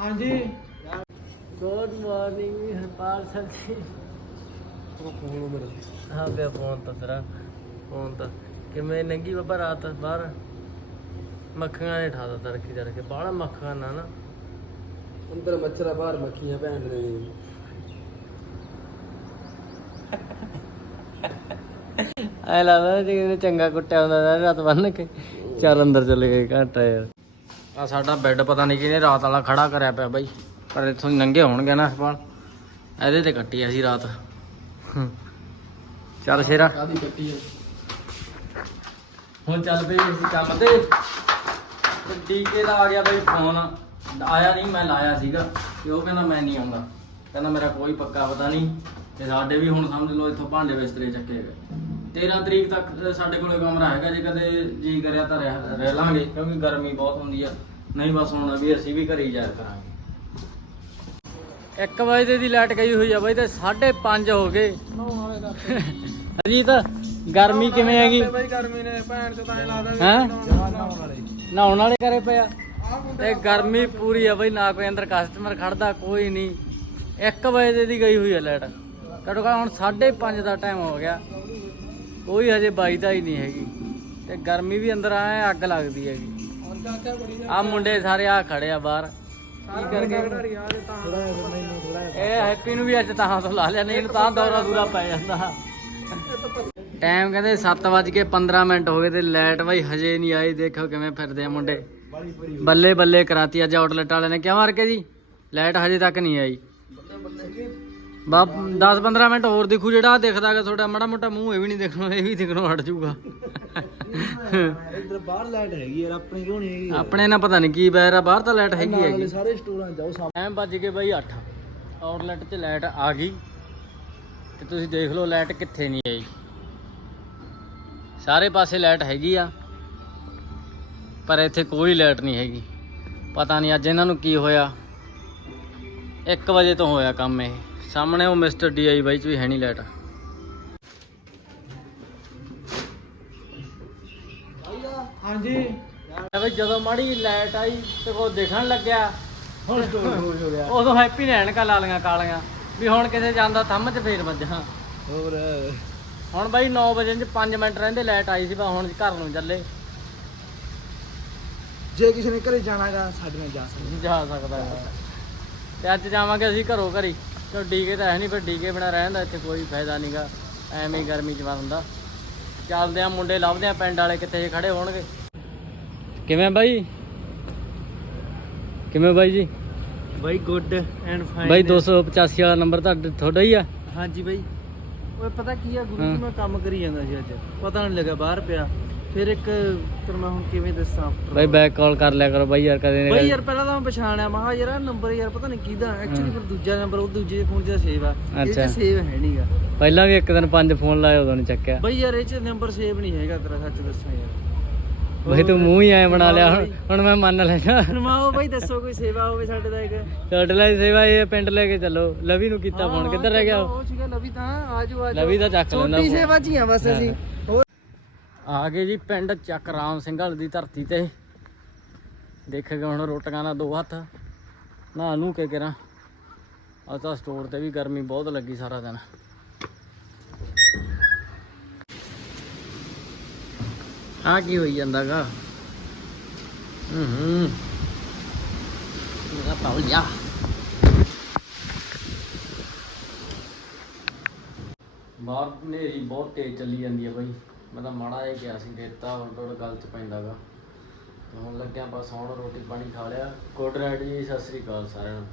ਹਾਂਜੀ। Good morning Harpal sir ji. Phone ਮੇਰਾ। ਹਾਂ ਪਿਆ ਫੋਨ ਤਾਂ ਤੇਰਾ ਫੋਨ ਤਾਂ। ਕਿਵੇਂ ਨੰਗੀ ਬਾਬਾ ਰਾਤ ਬਾਹਰ? ਮੱਖੀਆਂ ਨੇ ਠਾਦਾ ਤੜਕੀ ਤੜਕੇ ਬਾਹਲਾ ਮੱਖੀਆਂ ਨਾ ਨਾ। ਅੰਦਰ ਮੱਛਰਾ ਬਾਹਰ ਮੱਖੀਆਂ ਭੈਣ ਦੇ ਐ ਲੱਗਦਾ ਜੇ ਕਿਤੇ ਚੰਗਾ ਕੁੱਟਿਆ ਹੁੰਦਾ ਰਾਤ ਬੰਨ ਕੇ। ਚੱਲ ਅੰਦਰ ਚਲੇ ਗਏ ਘੰਟਾ ਯਾਰ। ਆ ਸਾਡਾ ਬੈੱਡ ਪਤਾ ਨਹੀਂ ਕਿਹਨੇ ਰਾਤ ਵਾਲਾ ਖੜਾ ਕਰਿਆ ਪਿਆ ਬਾਈ, ਪਰ ਇੱਥੋਂ ਨੰਗੇ ਹੋਣਗੇ ਨਾ ਹਰਪਾਲ। ਇਹਦੇ ਤੇ ਕੱਟੀ ਅਸੀਂ ਰਾਤ। ਚੱਲ ਸ਼ੇਰਾ। ਕਾਦੀ ਕੱਟੀ ਆ? ਹੁਣ ਚੱਲ ਪਈ ਅਸੀਂ ਕੰਮ ਤੇ। ਡੀਕੇ ਦਾ ਆ ਗਿਆ ਬਈ ਫੋਨ। ਆਇਆ ਨਹੀਂ, ਮੈਂ ਲਾਇਆ ਸੀਗਾ। ਤੇ ਉਹ ਕਹਿੰਦਾ ਮੈਂ ਨਹੀਂ ਆਉਂਦਾ। ਕਹਿੰਦਾ ਮੇਰਾ ਕੋਈ ਪੱਕਾ ਪਤਾ ਨਹੀਂ। ਤੇ ਸਾਡੇ ਵੀ ਹੁਣ ਸਮਝ ਲਓ ਇੱਥੋਂ ਭਾਂਡੇ ਬਿਸਤਰੇ ਚੱਕੇ ਗਏ। 13 ਤਰੀਕ ਤੱਕ ਸਾਡੇ ਕੋਲੇ ਕਮਰਾ ਹੈਗਾ। ਜੇ ਕਦੇ ਜੀ ਕਰਿਆ ਤਾਂ ਰਹਿ ਰਹਿ ਲਾਂਗੇ, ਕਿਉਂਕਿ ਗਰਮੀ ਬਹੁਤ ਹੁੰਦੀ ਆ। ਨਹੀਂ ਬਸ ਹੁਣ ਵੀ ਅਸੀਂ ਵੀ ਘਰੇ ਹੀ ਜਾਇਆ ਕਰਾਂਗੇ। 1 ਵਜੇ ਦੀ ਲਾਈਟ ਗਈ ਹੋਈ ਆ ਬਈ ਤੇ 5:30 ਹੋ ਗਏ। ਅਜੀਤ ਗਰਮੀ ਕਿਵੇਂ ਹੈਗੀ? ਬਈ ਗਰਮੀ ਨੇ ਭੈਣ ਚੋਂ ਤਾਂ ਐ ਲੱਗਦਾ ਵੀ ਹੈਂ? ਨਹਾਉਣ ਵਾਲੇ। ਨਹਾਉਣ ਵਾਲੇ ਕਰੇ ਪਿਆ। ਤੇ ਗਰਮੀ ਪੂਰੀ ਆ ਬਈ ਨਾ ਕੋਈ ਅੰਦਰ ਕਸਟਮਰ ਖੜਦਾ ਕੋਈ ਨਹੀਂ। 1 ਵਜੇ ਦੀ ਗਈ ਹੋਈ ਆ ਲਾਈਟ। ਘੱਟੋ ਘੱਟ ਹੁਣ 5:30 ਦਾ ਟਾਈਮ ਹੋ ਗਿਆ। ਕੋਈ ਹਜੇ ਬਾਈਦਾ ਹੀ ਨਹੀਂ ਹੈਗੀ। ਤੇ ਗਰਮੀ ਵੀ ਅੰਦਰ ਆਏ ਅੱਗ ਲੱਗਦੀ ਹੈਗੀ। ਆ ਮੁੰਡੇ ਸਾਰੇ ਆ ਖੜੇ ਆ ਬਾਹਰ। ਕੀ ਕਰਕੇ ਥੋੜਾ ਜਿਹਾ ਮੈਨੂੰ ਥੋੜਾ ਇਹ ਹੈਪੀ ਨੂੰ ਵੀ ਅੱਜ ਤਾਂ ਤੋਂ ਲਾ ਲਿਆ ਨਹੀਂ ਇਹਨੂੰ ਤਾਂ ਦੌਰਾ ਦੂਰਾ ਪੈ ਜਾਂਦਾ। ਟਾਈਮ ਕਹਿੰਦੇ 7:15 ਮਿੰਟ ਹੋ ਗਏ ਤੇ ਲਾਈਟ ਬਾਈ ਹਜੇ ਨਹੀਂ ਆਈ ਦੇਖੋ ਕਿਵੇਂ ਫਿਰਦੇ ਆ ਮੁੰਡੇ। ਬੱਲੇ ਬੱਲੇ ਕਰਾਤੀ ਅੱਜ ਆਊਟਲੈਟ ਵਾਲੇ ਨੇ। ਕਿਹਾ ਮਾਰ ਕੇ ਜੀ? ਲਾਈਟ ਹਜੇ ਤੱਕ ਨਹੀਂ ਆਈ। 10 15 ਮਿੰਟ ਹੋਰ ਦਿਖੂ ਜਿਹੜਾ ਦਿਖਦਾ ਹੈਗਾ ਤੁਹਾਡਾ ਮਾੜਾ ਮੋਟਾ ਮੂੰਹ ਇਹ ਵੀ ਨਹੀਂ ਦਿਖਣਾ ਇਹ ਵੀ ਦਿਖਣੋਂ ਹਟ ਜਾਊਗਾ। ਇੱਧਰ ਬਾਹਰ ਲਾਈਟ ਹੈਗੀ ਯਾਰ ਆਪਣੀ ਕਿਉਂ ਨਹੀਂ ਹੈਗੀ? ਆਪਣੇ ਨਾਲ ਪਤਾ ਨਹੀਂ ਕੀ ਬੈਰ ਆ ਬਾਹਰ ਤਾਂ ਲਾਈਟ ਹੈਗੀ ਹੈਗੀ। ਸਾਰੇ ਸਟੋਰਾਂ ਜਾਓ ਸਾਹਮਣੇ। ਟਾਈਮ ਵੱਜ ਗਏ ਬਾਈ 8 ਆਊਟਲੈਟ 'ਚ ਲਾਈਟ ਆ ਗਈ। ਤੇ ਤੁਸੀਂ ਦੇਖ ਲਓ ਲਾਈਟ ਕਿੱਥੇ ਨਹੀਂ ਆਈ। ਸਾਰੇ ਪਾਸੇ ਲਾਈਟ ਹੈਗੀ ਆ ਪਰ ਇੱਥੇ ਕੋਈ ਲਾਈਟ ਨਹੀਂ ਹੈਗੀ। ਪਤਾ ਨਹੀਂ ਅੱਜ ਇਹਨਾਂ ਨੂੰ ਕੀ ਹੋਇਆ। 1 ਵਜੇ ਤੋਂ ਹੋਇਆ ਕੰਮ ਇਹ। ਸਾਹਮਣੇ ਉਹ ਮਿਸਟਰ ਡੀਆਈ ਬਾਈ ਚ ਵੀ ਹੈ ਨਹੀਂ ਲਾਈਟ। ਹਾਂਜੀ। ਬਈ ਜਦੋਂ ਮਾੜੀ ਲਾਈਟ ਆਈ ਤੇ ਉਹ ਦਿਖਣ ਲੱਗਿਆ। ਹੁਣ ਸਟੋਰ ਹੋ ਗਿਆ ਉਦੋਂ ਹੈਪੀ ਨੇ ਐਨਕਾਂ ਲਾ ਲੀਆਂ ਕਾਲੀਆਂ ਵੀ ਹੁਣ ਕਿਸੇ ਜਾਂਦਾ ਥੰਮ 'ਚ ਫੇਰ ਵੱਜਾਂ ਹੋਰ। ਹੁਣ ਬਾਈ 9 ਵਜੇ ਚ 5 ਮਿੰਟ ਰਹਿੰਦੇ ਲਾਈਟ ਆਈ ਸੀ ਬਾ ਹੁਣ ਘਰ ਨੂੰ ਚੱਲੇ। ਜੇ ਕਿਸੇ ਨੇ ਘਰੇ ਜਾਣਾਗਾ ਸਾਡੇ ਨਾਲ ਜਾ ਸਕਦੇ ਜਾ ਸਕਦਾ ਹੈ ਤੇ ਅੱਜ ਜਾਵਾਂਗੇ ਅਸੀਂ ਘਰੋਂ ਘਰੀ। ਤੇ ਡੀਕੇ ਤਾਂ ਹੈ ਨਹੀਂ ਫਿਰ ਡੀਕੇ ਬਿਨਾ ਰਹਿਣ ਦਾ ਇੱਥੇ ਕੋਈ ਫਾਇਦਾ ਨਹੀਂਗਾ ਐਵੇਂ ਗਰਮੀ ਚ ਹੁੰਦਾ। ਚੱਲਦੇ ਆ ਮੁੰਡੇ ਲੱਭਦੇ ਆ ਪਿੰਡ ਵਾਲੇ ਕਿੱਥੇ ਜੇ ਖੜੇ ਹੋਣਗੇ। ਕਿਵੇਂ ਬਾਈ? ਕਿਵੇਂ ਬਾਈ ਜੀ? ਬਾਈ ਗੁੱਡ ਐਂਡ ਫਾਈਨ ਬਾਈ 285 ਵਾਲਾ ਨੰਬਰ ਤੁਹਾਡਾ ਤੁਹਾਡਾ ਹੀ ਆ? ਹਾਂਜੀ ਬਾਈ। ਓਏ ਪਤਾ ਕੀ ਆ ਗੁਰੂ। ਜੀ ਮੈਂ ਕੰਮ ਕਰੀ ਜਾਂਦਾ ਸੀ ਅੱਜ। ਪਤਾ ਨਹੀਂ ਲੱਗਾ ਬਾਹਰ ਪਿਆ। ਫਿਰ ਇੱਕ ਤਰ ਮੈਂ ਹੁਣ ਕਿਵੇਂ ਦੱਸਾਂ ਬਾਈ ਬੈਕ ਕਾਲ ਕਰ ਲਿਆ ਕਰੋ ਬਾਈ ਯਾਰ ਕਦੇ ਬਾਈ ਯਾਰ ਪਹਿਲਾਂ ਤਾਂ ਮੈਂ ਪਛਾਣਿਆ ਮਹਾ ਯਾਰ ਆਹ ਨੰਬਰ ਯਾਰ ਪਤਾ ਨਹੀਂ ਕਿਹਦਾ ਐਕਚੁਅਲੀ ਫਿਰ ਦੂਜਾ ਨੰਬਰ ਉਹ ਦੂਜੇ ਫੋਨ 'ਚ ਸੇਵ ਆ। ਇਹ। 'ਚ ਸੇਵ ਹੈ ਨਹੀਂਗਾ ਪਹਿਲਾਂ ਵੀ ਇੱਕ ਦਿਨ ਪੰਜ ਫੋਨ ਲਾਏ ਉਦੋਂ ਨਹੀਂ ਚੱਕਿਆ। ਬਾਈ ਯਾਰ ਇਹ 'ਚ ਨੰਬਰ ਸੇਵ ਨਹੀਂ ਹੈਗਾ ਤੇਰਾ ਸੱਚ ਦੱਸਾਂ ਯਾਰ। ਬਾਈ ਤੂੰ ਮੂੰਹ ਹੀ ਐ ਬਣਾ ਲਿਆ ਹੁਣ ਮੈਂ ਮੰਨ ਲੈਣਾ ਨਮਾਓ ਬਾਈ ਦੱਸੋ ਕੋਈ ਸੇਵਾ ਹੋਵੇ ਸਾਡੇ ਦਾ ਇੱਕ। ਤੁਹਾਡੇ ਲਈ ਸੇਵਾ ਇਹ ਪਿੰਡ ਲੈ ਕੇ ਚੱਲੋ। ਲਵੀ ਨੂੰ ਕੀਤਾ ਫੋਨ ਕਿੱਧਰ ਰਹਿ ਗਿਆ ਉਹ? ਸੀਗਾ ਲਵੀ ਤਾਂ ਆਜੋ ਆਜੋ ਲਵੀ ਤਾਂ ਚੱਕ ਲੈਂਦਾ ਛੋਟੀ। ਸੇਵਾ ਹੀ ਆ ਬਸ ਅਸੀਂ। ਆ ਗਏ ਜੀ ਪਿੰਡ ਚੱਕ ਰਾਮ ਸਿੰਘਲ ਦੀ ਧਰਤੀ ਤੇ। ਦੇਖੇਗਾ ਹੁਣ ਰੋਟੀਆਂ ਨਾਲ ਦੋ ਹੱਥ। ਨਾ ਨੂੰ ਕੇ ਕਰਾਂ। ਅੱਜ ਤਾਂ ਸਟੋਰ ਤੇ ਵੀ ਗਰਮੀ ਬਹੁਤ ਲੱਗੀ ਸਾਰਾ ਦਿਨ। ਆ ਕੀ ਹੋਈ ਜਾਂਦਾਗਾ ਹੂੰ ਹੂੰ। ਮੇਰਾ ਤੌਲੀਆ ਬਾਹਰ ਹਨੇਰੀ ਬਹੁਤ ਤੇਜ਼ ਚੱਲੀ ਜਾਂਦੀ ਹੈ ਬਾਈ। ਮੈਂ ਤਾਂ ਮਾੜਾ ਇਹ ਗਿਆ ਸੀ ਰੇਤਾ ਉਡੜ ਗੱਲ ਚ ਪੈਂਦਾਗਾ। ਤੇ ਹੁਣ ਲੱਗਿਆ ਬਸ ਹੁਣ ਰੋਟੀ ਪਾਣੀ ਖਾ ਲਿਆ। ਗੁੱਡ ਨਾਈਟ ਜੀ, ਸਤਿ ਸ੍ਰੀ ਅਕਾਲ ਸਾਰਿਆਂ ਨੂੰ।